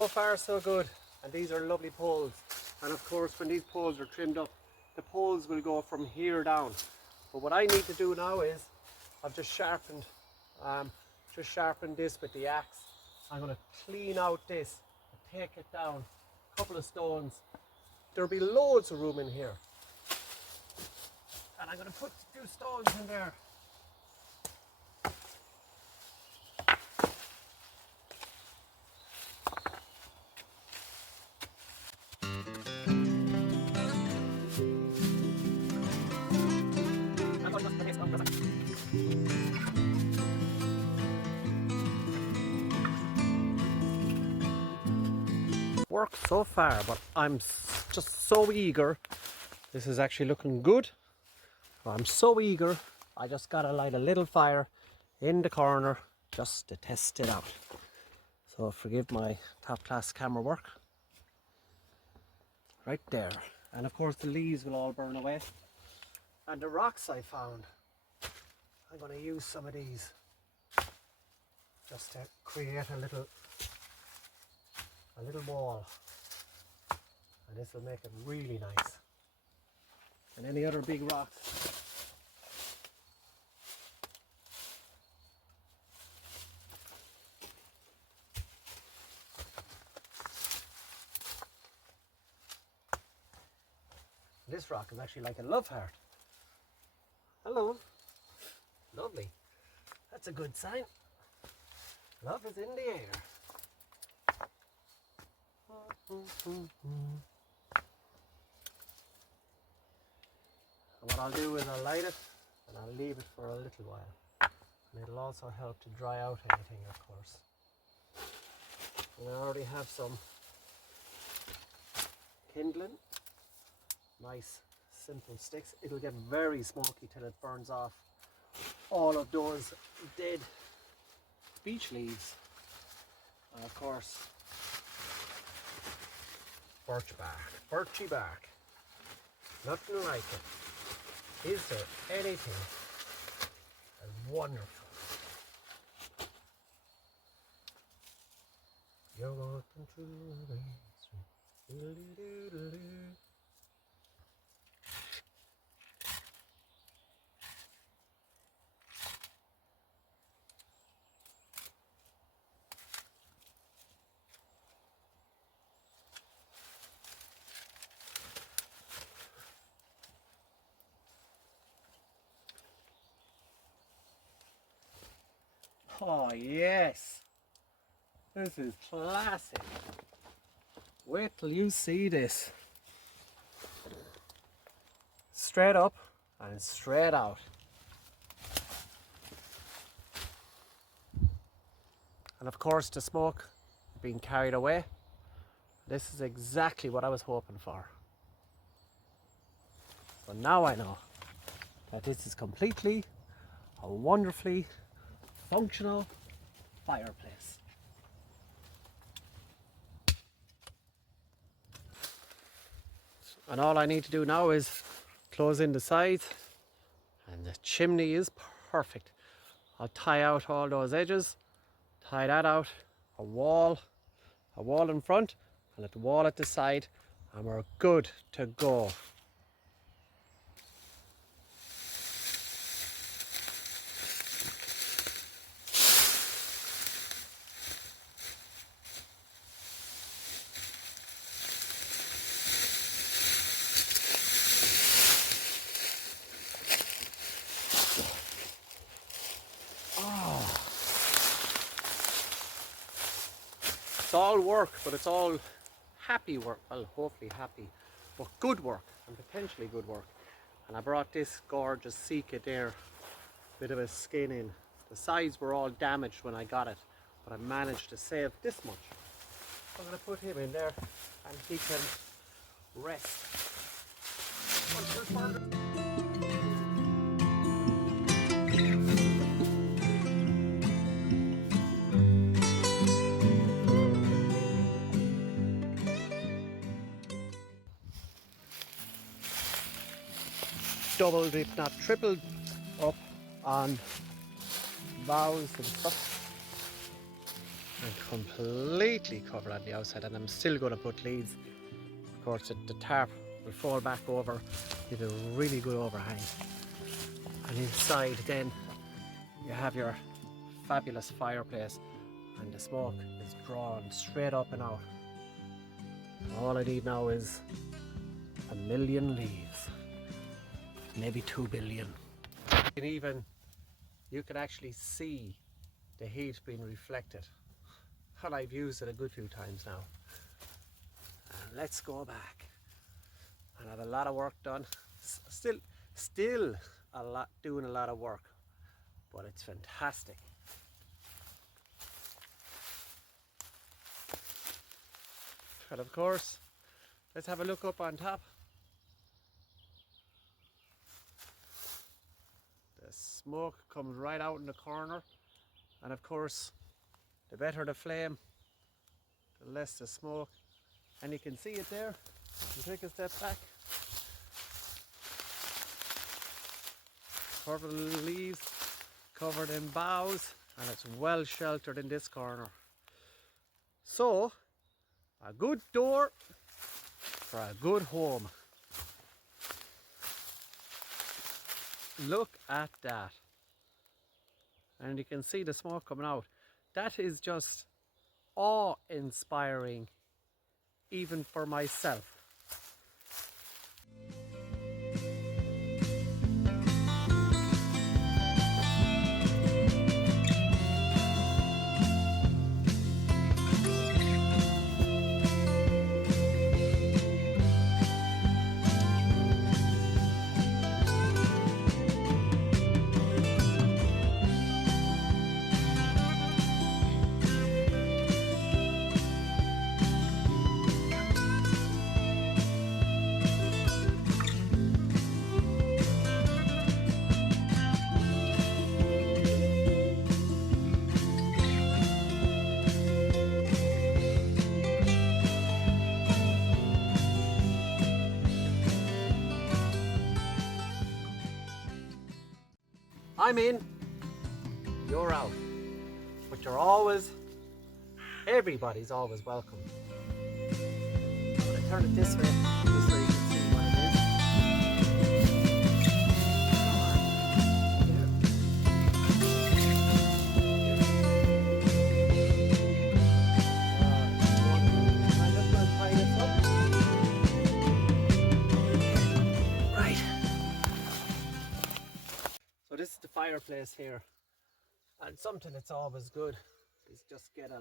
So far so good, and these are lovely poles. And of course when these poles are trimmed up, the poles will go from here down. But what I need to do now is, I've just sharpened this with the axe. I'm going to clean out this, take it down, a couple of stones. There'll be loads of room in here. And I'm going to put a few stones in there. Work so far, but I'm just so eager. This is actually looking good. I'm so eager. I just gotta light a little fire in the corner just to test it out. So forgive my top class camera work. Right there. And of course the leaves will all burn away. And the rocks I found, I'm going to use some of these just to create a little wall, and this will make it really nice. And any other big rocks, this rock is actually like a love heart. Hello. Lovely. That's a good sign. Love is in the air. And what I'll do is I'll light it and I'll leave it for a little while. And it'll also help to dry out anything, of course. And I already have some kindling. Nice simple sticks. It'll get very smoky till it burns off all of those dead beech leaves. And of course, birch bark, birchy bark. Nothing like it. Is there anything as wonderful? You're walking through the street. Oh yes, this is classic. Wait till you see this. Straight up and straight out. And of course the smoke being carried away. This is exactly what I was hoping for. So now I know that this is completely a wonderfully functional fireplace. And all I need to do now is close in the sides, and the chimney is perfect. I'll tie out all those edges, tie that out, a wall in front, and a wall at the side, and we're good to go. It's all work, but it's all happy work. Well, hopefully happy, but good work, and potentially good work. And I brought this gorgeous Sika there, bit of a skin in. The sides were all damaged when I got it, but I managed to save this much. I'm going to put him in there, and he can rest. Doubled if not tripled up on boughs and stuff. and completely covered on the outside, and I'm still going to put leads. Of course the tarp will fall back over, give a really good overhang. And inside then you have your fabulous fireplace, and the smoke is drawn straight up and out. All I need now is 1,000,000 leaves, maybe 2 billion. And you can actually see the heat being reflected, and I've used it a good few times now. And let's go back and have a lot of work done. Still doing a lot of work, but it's fantastic. And of course, let's have a look up on top. The smoke comes right out in the corner, and of course, the better the flame, the less the smoke. And you can see it there. You take a step back. Covered in leaves, covered in boughs, and it's well sheltered in this corner. So, a good door for a good home. Look at that. And you can see the smoke coming out. That is just awe-inspiring, even for myself. I'm in, you're out. But you're always, everybody's always welcome. I'm going to turn it this way, just so you can see what it is. I'm just going to tie this up. Right. So this is the fireplace here, and something that's always good is just get a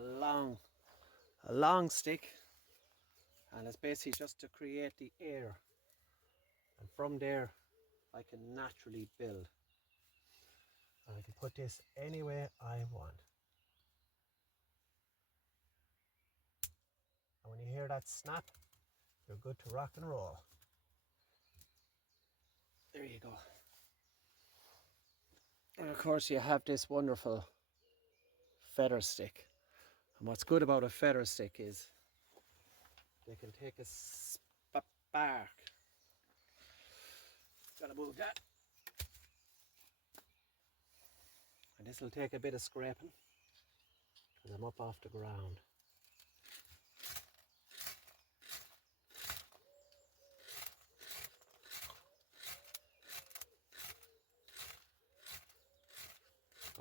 long stick, and it's basically just to create the air, and from there I can naturally build, and I can put this any way I want. And when you hear that snap, you're good to rock and roll. There you go. And of course you have this wonderful feather stick. And what's good about a feather stick is they can take a spark. Gotta move that. And this will take a bit of scraping because I'm up off the ground.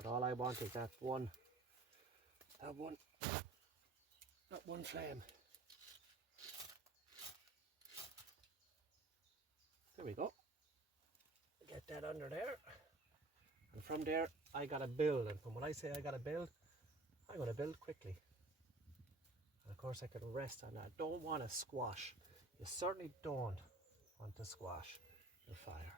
But all I want is that one flame. There we go. Get that under there. And from there, I gotta build. And from when I say I gotta build, I'm gonna build quickly. And of course I can rest on that. I don't want to squash. You certainly don't want to squash your fire.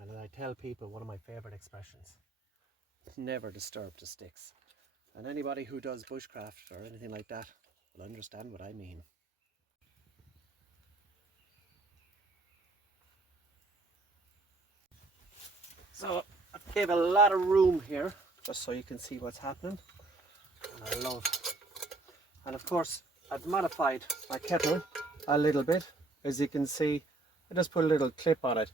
And I tell people, one of my favorite expressions, never disturb the sticks. And anybody who does bushcraft or anything like that will understand what I mean. So I gave a lot of room here, just so you can see what's happening. And I love. And of course, I've modified my kettle a little bit. As you can see, I just put a little clip on it,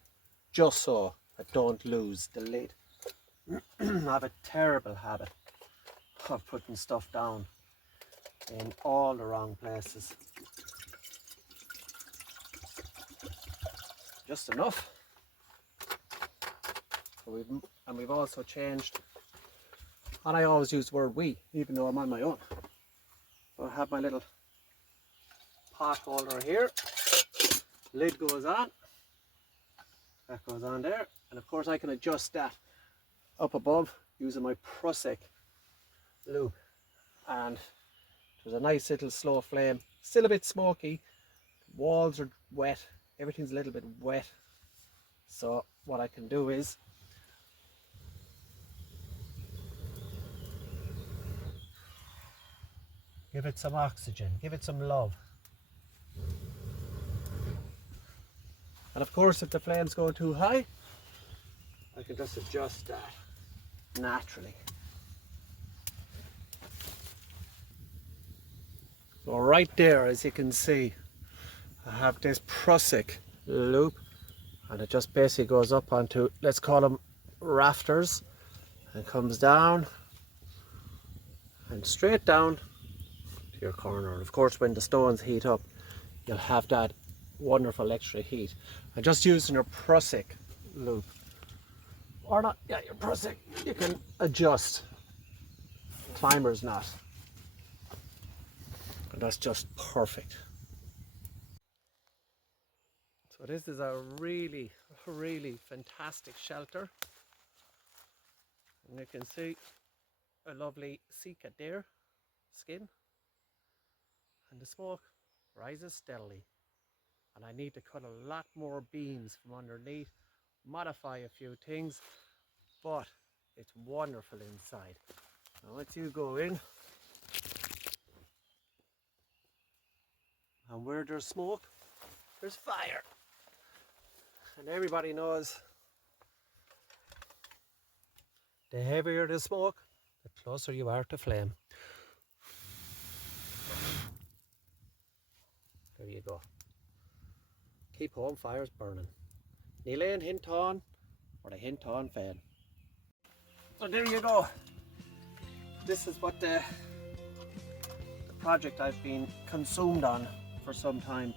just so I don't lose the lid. I have a terrible habit of putting stuff down in all the wrong places. Just enough. So we've also changed, and I always use the word we, even though I'm on my own. So I have my little pot holder here. Lid goes on. That goes on there. And of course I can adjust that up above using my Prusik loop. And there's a nice little slow flame. Still a bit smoky. Walls are wet. Everything's a little bit wet. So what I can do is give it some oxygen, give it some love. And of course, if the flames go too high, I can just adjust that naturally. So right there, as you can see, I have this Prusik loop, and it just basically goes up onto, let's call them rafters, and comes down and straight down to your corner. And of course, when the stones heat up, you'll have that wonderful extra heat. And just using your Prusik loop, or not, yeah, your Prusik, you can adjust. Climber's knot. And that's just perfect. So this is a really, really fantastic shelter. And you can see a lovely Sika deer skin. And the smoke rises steadily. And I need to cut a lot more beams from underneath, modify a few things, but it's wonderful inside. Now once you go in, and where there's smoke, there's fire. And everybody knows the heavier the smoke, the closer you are to flame. There you go. Keep home fires burning. Níl hint on, or the hint on fan. So there you go. This is what the project I've been consumed on for some time.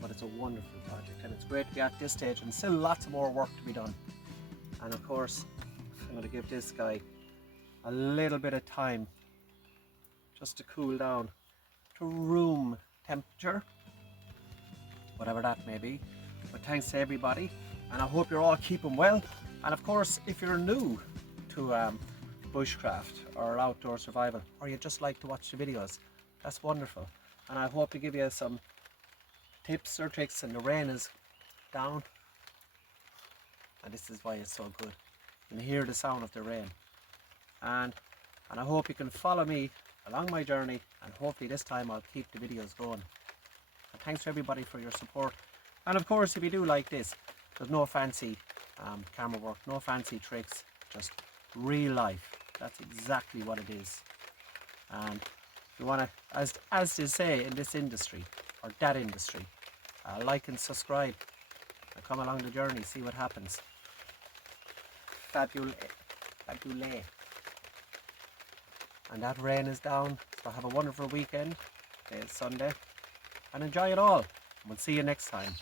But it's a wonderful project, and it's great to be at this stage, and still lots more work to be done. And of course, I'm going to give this guy a little bit of time just to cool down to room temperature, whatever that may be. But thanks to everybody, and I hope you're all keeping well. And of course, if you're new to bushcraft or outdoor survival, or you just like to watch the videos, that's wonderful. And I hope to give you some tips or tricks. And the rain is down, and this is why it's so good. You can hear the sound of the rain, and I hope you can follow me along my journey, and hopefully this time I'll keep the videos going. And thanks to everybody for your support. And of course, if you do like this, there's no fancy camera work, no fancy tricks, just real life. That's exactly what it is. And if you want to, as they say in this industry or that industry, like and subscribe and come along the journey, see what happens. Fabulous. And that rain is down, so have a wonderful weekend. It's Sunday, and enjoy it all. We'll see you next time.